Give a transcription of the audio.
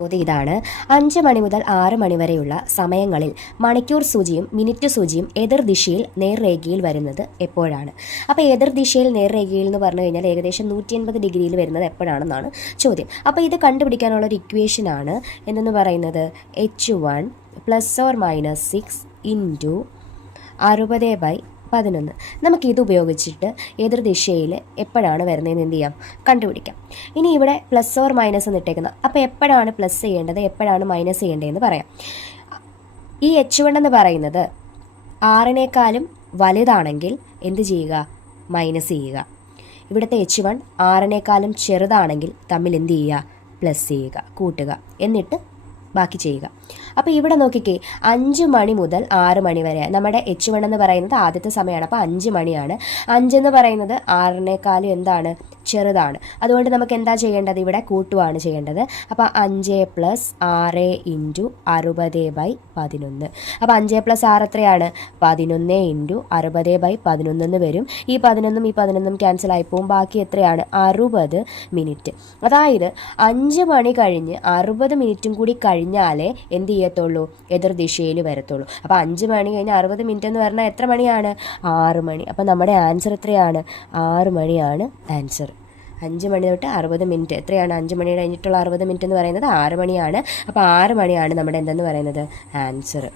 ചോദ്യം ഇതാണ്. 5 മണി മുതൽ 6 മണി വരെയുള്ള സമയങ്ങളിൽ മണിക്കൂർ സൂചിയും മിനിറ്റ് സൂചിയും എതിർദിശയിൽ നേർരേഖയിൽ വരുന്നത് എപ്പോഴാണ്? അപ്പോൾ എതിർദിശയിൽ നേർരേഖയിൽ എന്ന് പറഞ്ഞു കഴിഞ്ഞാൽ ഏകദേശം 180 ഡിഗ്രിയിൽ വരുന്നത് എപ്പോഴാണെന്നാണ് ചോദ്യം. അപ്പോൾ ഇത് കണ്ടുപിടിക്കാനുള്ള ഒരു ഇക്വേഷനാണ് എന്തെന്ന് പറയുന്നത്, H1 ± 6 ഇൻറ്റു 60/11. നമുക്കിത് ഉപയോഗിച്ചിട്ട് എതിർദിശയിൽ എപ്പോഴാണ് വരുന്നതെന്ന് എന്ത് ചെയ്യാം, കണ്ടുപിടിക്കാം. ഇനി ഇവിടെ പ്ലസ് ഓർ മൈനസ് എന്ന് ഇട്ടേക്കുന്നത്, അപ്പോൾ എപ്പോഴാണ് പ്ലസ് ചെയ്യേണ്ടത് എപ്പോഴാണ് മൈനസ് ചെയ്യേണ്ടതെന്ന് പറയാം. ഈ H1 എന്ന് പറയുന്നത് 6-നേക്കാളും വലുതാണെങ്കിൽ എന്ത് ചെയ്യുക, മൈനസ് ചെയ്യുക. ഇവിടുത്തെ H1 6-നേക്കാളും ചെറുതാണെങ്കിൽ തമ്മിൽ എന്ത് ചെയ്യുക, പ്ലസ് ചെയ്യുക, കൂട്ടുക, എന്നിട്ട് ബാക്കി ചെയ്യുക. അപ്പോൾ ഇവിടെ നോക്കിക്കേ, 5 മണി മുതൽ 6 മണി വരെ നമ്മുടെ H1 എന്ന് പറയുന്നത് ആദ്യത്തെ സമയമാണ്. അപ്പോൾ 5 മണിയാണ്. 5 എന്ന് പറയുന്നത് 6-നേക്കാളും എന്താണ്, ചെറുതാണ്. അതുകൊണ്ട് നമുക്ക് എന്താ ചെയ്യേണ്ടത്, ഇവിടെ കൂട്ടുവാണ് ചെയ്യേണ്ടത്. അപ്പോൾ 5 + 6 ഇൻറ്റു 60/11. അപ്പോൾ 5 + 6 എത്രയാണ്, 11 ഇൻറ്റു 60/11 എന്ന് വരും. ഈ 11ഉം ഈ 11ഉം ക്യാൻസൽ ആയി പോകും. ബാക്കി എത്രയാണ്, 60 മിനിറ്റ്. അതായത് 5 മണി കഴിഞ്ഞ് 60 മിനിറ്റും കൂടി കഴിഞ്ഞാലേ എന്ത് ചെയ്യത്തുള്ളൂ, എതിർദിശയിൽ വരത്തുള്ളൂ. അപ്പോൾ 5 മണി കഴിഞ്ഞ് 60 മിനിറ്റ് എന്ന് പറഞ്ഞാൽ എത്ര മണിയാണ്, 6 മണി. അപ്പോൾ നമ്മുടെ ആൻസർ എത്രയാണ്, 6 മണിയാണ് ആൻസർ. 5 മണി തൊട്ട് 60 മിനിറ്റ് എത്രയാണ്, 5 മണി കഴിഞ്ഞിട്ടുള്ള 60 മിനിറ്റ് എന്ന് പറയുന്നത് 6 മണിയാണ്. അപ്പോൾ 6 മണിയാണ് നമ്മുടെ എന്തെന്ന് പറയുന്നത്, ആൻസർ.